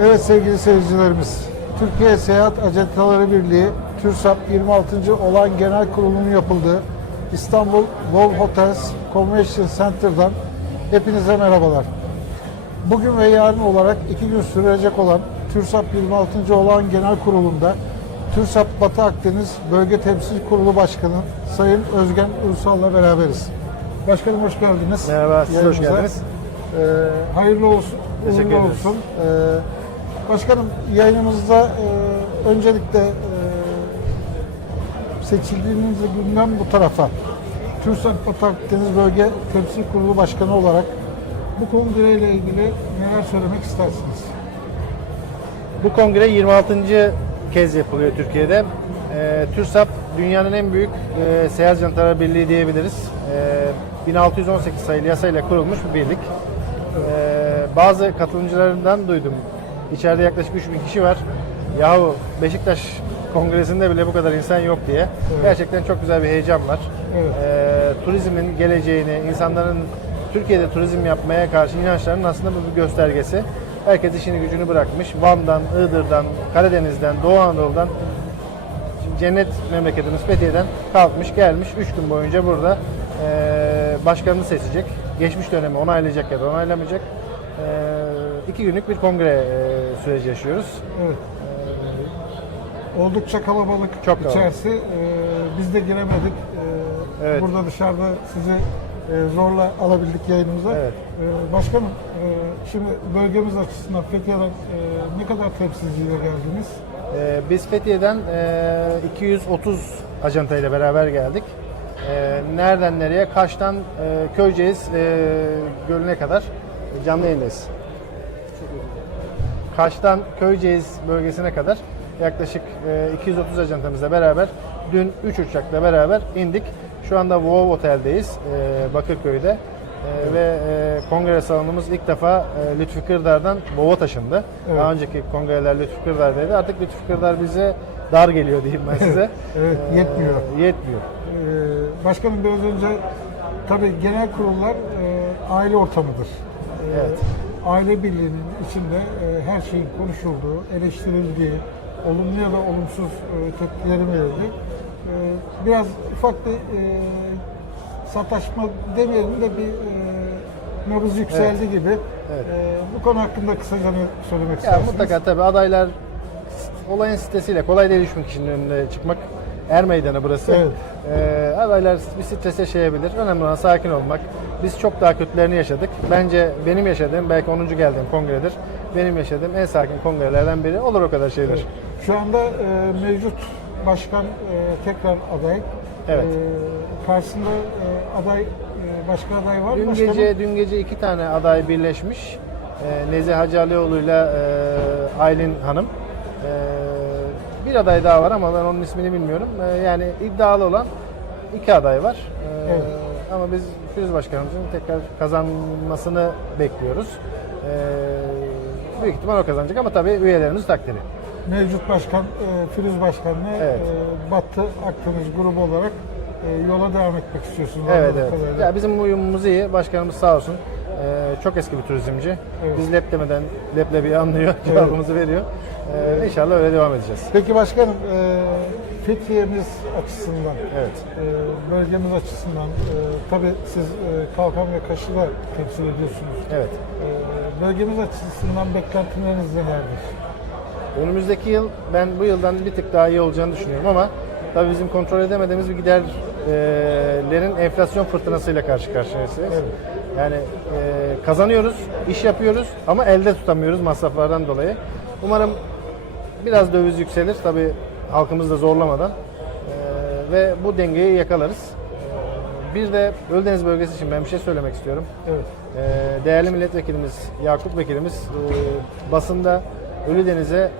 Evet sevgili seyircilerimiz, Türkiye Seyahat Acenteleri Birliği, TÜRSAP 26. olan genel kurulumun yapıldığı İstanbul Wow Hotels Convention Center'dan hepinize merhabalar. Bugün ve yarın olarak iki gün sürecek olan TÜRSAP 26. olan genel kurulunda TÜRSAP Batı Akdeniz Bölge Temsil Kurulu Başkanı Sayın Özgen Ürsal'la beraberiz. Başkanım hoş geldiniz. Merhaba, siz hoş geldiniz. Ee, hayırlı olsun, Teşekkür ederiz. olsun. Ee, başkanım yayınımızda e, öncelikle e, seçildiğiniz günden bu tarafa TÜRSAP Batı Akdeniz Bölge Temsil Kurulu Başkanı olarak bu kongreyle ilgili neler söylemek istersiniz? Bu kongre 26. kez yapılıyor Türkiye'de. Ee, TÜRSAP dünyanın en büyük e, seyahat ajantaları birliği diyebiliriz. Ee, 1618 sayılı yasayla kurulmuş bir birlik. Ee, bazı katılımcılarından duydum. İçeride yaklaşık 3000 kişi var. Yahu Beşiktaş kongresinde bile bu kadar insan yok diye. Gerçekten çok güzel bir heyecan var. Evet. Ee, turizmin geleceğini, insanların Türkiye'de turizm yapmaya karşı inançlarının aslında bu bir göstergesi. Herkes işini gücünü bırakmış. Van'dan, Iğdır'dan, Karadeniz'den, Doğu Anadolu'dan cennet memleketimiz Fethiye'den kalkmış gelmiş 3 gün boyunca burada eee başkanını seçecek. Geçmiş dönemi onaylayacak ya da onaylamayacak. Eee iki günlük bir kongre eee, süreci yaşıyoruz. Evet. Oldukça kalabalık Çok kalabalık. içerisi. Ee, biz de giremedik. Ee, Evet. Burada dışarıda sizi e, zorla alabildik yayınımıza. Evet. Ee, başkanım, e, şimdi bölgemiz açısından Fethiye'den e, ne kadar temsilciyle geldiniz? Biz Fethiye'den eee, 230 ajanta ile beraber geldik. Nereden nereye? Kaş'tan eee, Köyceğiz Gölü'ne kadar canlı yayındayız. Kaş'tan Köyceğiz bölgesine kadar yaklaşık e, 230 ajantamızla beraber dün 3 uçakla beraber indik. Şu anda Wow Otel'deyiz e, Bakırköy'de. E, ve e, kongre salonumuz ilk defa e, Lütfü Kırdar'dan Bova taşındı. Evet. Daha önceki kongreler Lütfü Kırdar'daydı. Artık Lütfü Kırdar bize dar geliyor diyeyim ben size. Evet, E, yetmiyor. Yetmiyor. Ee, başkanım biraz önce tabii genel kurullar e, aile ortamıdır. Evet. Aile birliğinin içinde e, her şeyin konuşulduğu, eleştirildiği, olumlu ya da olumsuz e, tepkilerin verildiği e, biraz ufak bir sataşma demeyelim de bir nabız yükseldi gibi. Evet. Bu konu hakkında kısaca söylemek Ya istersiniz? mutlaka tabii adaylar olayın sitesiyle kolay değil 3000 kişinin önüne çıkmak. Er meydanı burası. Evet. Ee, adaylar bir stres yaşayabilir. Önemli olan sakin olmak. Biz çok daha kötülerini yaşadık. Bence benim yaşadığım, belki 10. geldiğim kongredir. Benim yaşadığım en sakin kongrelerden biri. Olur o kadar şeyler. Şu anda e, mevcut başkan e, tekrar aday. Evet. E, karşısında e, aday e, başka aday var mı? Dün başkanım? gece dün gece iki tane aday birleşmiş. Ee, Nezih Hacı Alioğlu'yla e, Aylin Hanım. Ee, bir aday daha var ama ben onun ismini bilmiyorum. Ee, yani iddialı olan iki aday var. Ee, Evet. Ama biz Filiz Başkanımızın tekrar kazanmasını bekliyoruz. Ee, büyük ihtimal o kazanacak ama tabii üyelerimiz takdiri. Mevcut başkan e, Firuz Başkan'la Evet. e, Batı Akdeniz grubu olarak e, yola devam etmek istiyorsunuz. Evet anladığım evet. kadarıyla. Ya bizim uyumumuz iyi. Başkanımız sağ olsun. Ee, çok eski bir turizmci. Evet. Biz lep demeden leblebi anlıyor, cevabımızı veriyor. Ee, İnşallah öyle devam edeceğiz. Peki başkanım e, Fethiye'miz açısından, Evet. e, bölgemiz açısından e, tabii siz e, Kalkan ve Kaş'ı da temsil ediyorsunuz. Evet. E, bölgemiz açısından beklentileriniz nelerdir? Önümüzdeki yıl ben bu yıldan bir tık daha iyi olacağını düşünüyorum ama tabii bizim kontrol edemediğimiz bir giderlerin enflasyon fırtınasıyla karşı karşıyayız. Evet. Yani e, kazanıyoruz, iş yapıyoruz ama elde tutamıyoruz masraflardan dolayı. Umarım biraz döviz yükselir tabii halkımız da zorlamadan E, ve bu dengeyi yakalarız. E, Bir de Ölüdeniz bölgesi için ben bir şey söylemek istiyorum. Evet. Ee, değerli milletvekilimiz Yakup Vekilimiz e, basında Ölüdeniz'e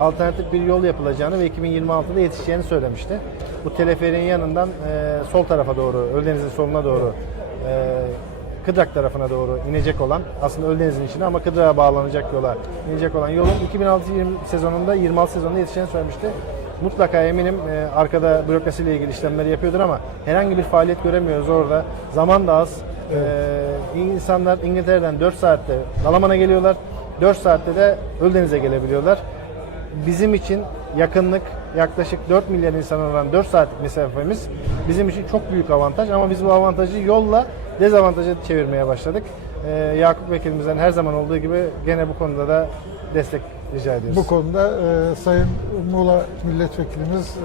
alternatif bir yol yapılacağını ve 2026'da yetişeceğini söylemişti. Bu teleferin yanından e, sol tarafa doğru, Ölüdeniz'in soluna doğru e, Kıdrak tarafına doğru inecek olan, aslında Ölüdeniz'in içine ama Kıdrak'a bağlanacak yola inecek olan yolun 2006 sezonunda, 26 sezonunda yetişeceğini söylemişti. Mutlaka eminim e, arkada bürokrasiyle ilgili işlemleri yapıyordur ama herhangi bir faaliyet göremiyoruz orada. Zaman da az. Ee, insanlar İngiltere'den 4 saatte Dalaman'a geliyorlar. 4 saatte de Ölüdeniz'e gelebiliyorlar. Bizim için yakınlık yaklaşık 4 milyar insan olan 4 saatlik mesafemiz bizim için çok büyük avantaj ama biz bu avantajı yolla dezavantaja çevirmeye başladık. Ee, Yakup Vekilimizden her zaman olduğu gibi gene bu konuda da destek rica ediyoruz. Bu konuda e, Sayın Muğla Milletvekilimiz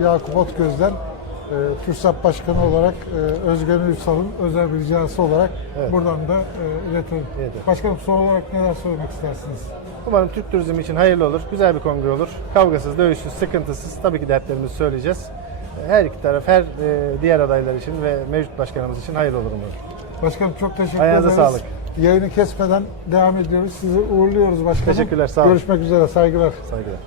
e, Yakup Otgöz'den e, TÜRSAP Başkanı olarak e, Özgen Ünsal'ın özel bir ricası olarak Evet. buradan da e, iletelim. Evet. Başkanım son olarak neler söylemek istersiniz? Umarım Türk turizmi için hayırlı olur. Güzel bir kongre olur. Kavgasız, dövüşsüz, sıkıntısız. Tabii ki dertlerimizi söyleyeceğiz. Her iki taraf, her e, diğer adaylar için ve mevcut başkanımız için hayırlı olur umarım. Başkanım çok teşekkür Ayağınıza ederiz. sağlık. Yayını kesmeden devam ediyoruz. Sizi uğurluyoruz başkanım. Teşekkürler, sağ olun. Görüşmek üzere, saygılar. Saygılar.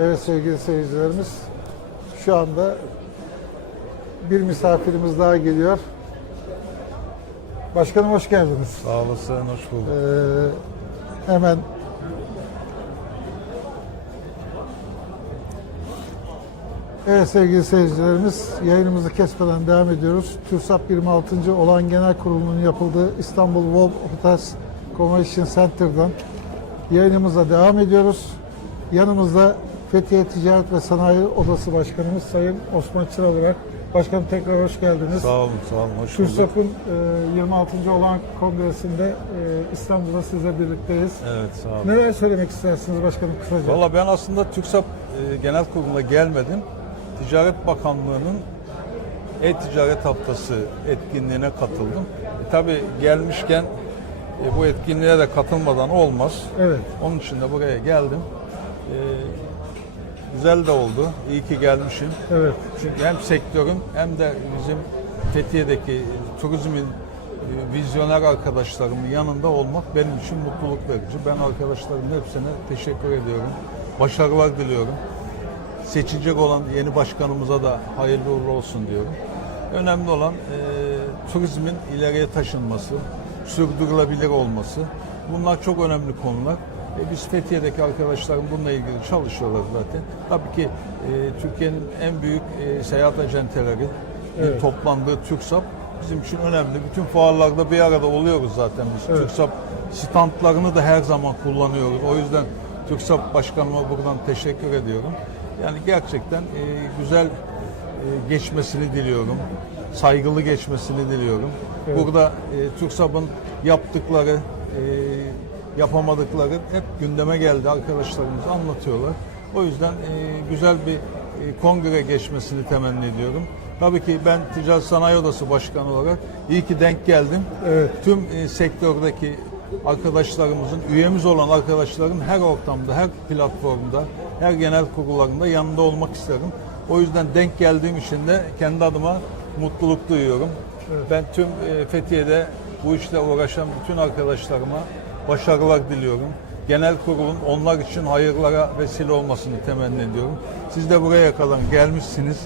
Evet sevgili seyircilerimiz, şu anda bir misafirimiz daha geliyor. Başkanım hoş geldiniz. Sağ olasın, hoş bulduk. Ee, hemen Evet sevgili seyircilerimiz yayınımızı kesmeden devam ediyoruz. TÜRSAP 26. Olan Genel Kurulu'nun yapıldığı İstanbul World Hotels Convention Center'dan yayınımıza devam ediyoruz. Yanımızda Fethiye Ticaret ve Sanayi Odası Başkanımız Sayın Osman Çıralı var. Başkanım tekrar hoş geldiniz. Sağ olun, sağ olun, hoş bulduk. TÜRSAP'ın e, 26. olan kongresinde e, İstanbul'da sizle birlikteyiz. Evet, sağ olun. Neler söylemek istersiniz başkanım kısaca? Valla ben aslında TÜRKSAP e, Genel Kurulu'na gelmedim. Ticaret Bakanlığı'nın e-ticaret haftası etkinliğine katıldım. E, tabii gelmişken e, bu etkinliğe de katılmadan olmaz. Evet. Onun için de buraya geldim. E, güzel de oldu. İyi ki gelmişim. Evet. Çünkü hem sektörün hem de bizim Fethiye'deki turizmin e, vizyoner arkadaşlarımın yanında olmak benim için mutluluk verici. Ben arkadaşlarımın hepsine teşekkür ediyorum. Başarılar diliyorum. Seçilecek olan yeni başkanımıza da hayırlı uğurlu olsun diyorum. Önemli olan e, turizmin ileriye taşınması, sürdürülebilir olması. Bunlar çok önemli konular. E, biz Fethiye'deki arkadaşlarım bununla ilgili çalışıyorlar zaten. Tabii ki e, Türkiye'nin en büyük e, seyahat acenteleri Evet. toplandığı TÜRKSAP bizim için önemli. Bütün fuarlarda bir arada oluyoruz zaten biz. Evet. TÜRKSAP standlarını da her zaman kullanıyoruz. O yüzden TÜRKSAP Başkanıma buradan teşekkür ediyorum. Yani gerçekten e, güzel e, geçmesini diliyorum. Saygılı geçmesini diliyorum. Evet. Burada e, TÜRKSAP'ın yaptıkları, e, yapamadıkları hep gündeme geldi. Arkadaşlarımız anlatıyorlar. O yüzden e, güzel bir e, kongre geçmesini temenni ediyorum. Tabii ki ben Ticaret Sanayi Odası Başkanı olarak iyi ki denk geldim. Evet. Tüm e, sektördeki arkadaşlarımızın, üyemiz olan arkadaşların her ortamda, her platformda, her genel kurullarında yanında olmak isterim. O yüzden denk geldiğim için de kendi adıma mutluluk duyuyorum. Ben tüm e, Fethiye'de bu işle uğraşan bütün arkadaşlarıma başarılar diliyorum. Genel kurulun onlar için hayırlara vesile olmasını temenni ediyorum. Siz de buraya kadar gelmişsiniz.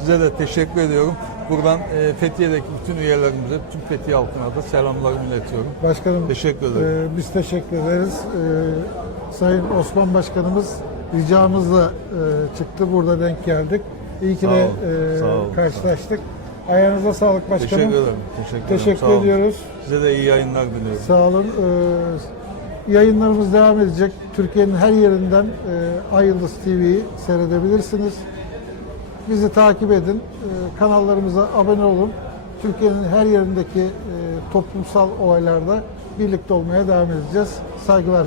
Size de teşekkür ediyorum. Buradan e, Fethiye'deki bütün üyelerimize, tüm Fethiye halkına da selamlarımı iletiyorum. Başkanım Teşekkür ederim. e, biz teşekkür ederiz. E, Sayın Osman Başkanımız ricamızla e, çıktı. Burada denk geldik. İyi ki Sağ de olun, e, sağ olun, karşılaştık. Ayağınıza sağlık başkanım. Teşekkür ederim. Teşekkür, ederim. Teşekkür Sağ olun. ediyoruz. Size de iyi yayınlar diliyorum. Sağ olun. Ee, yayınlarımız devam edecek. Türkiye'nin her yerinden e, Ay Yıldız TV'yi seyredebilirsiniz. Bizi takip edin. Ee, kanallarımıza abone olun. Türkiye'nin her yerindeki e, toplumsal olaylarda birlikte olmaya devam edeceğiz. Saygılar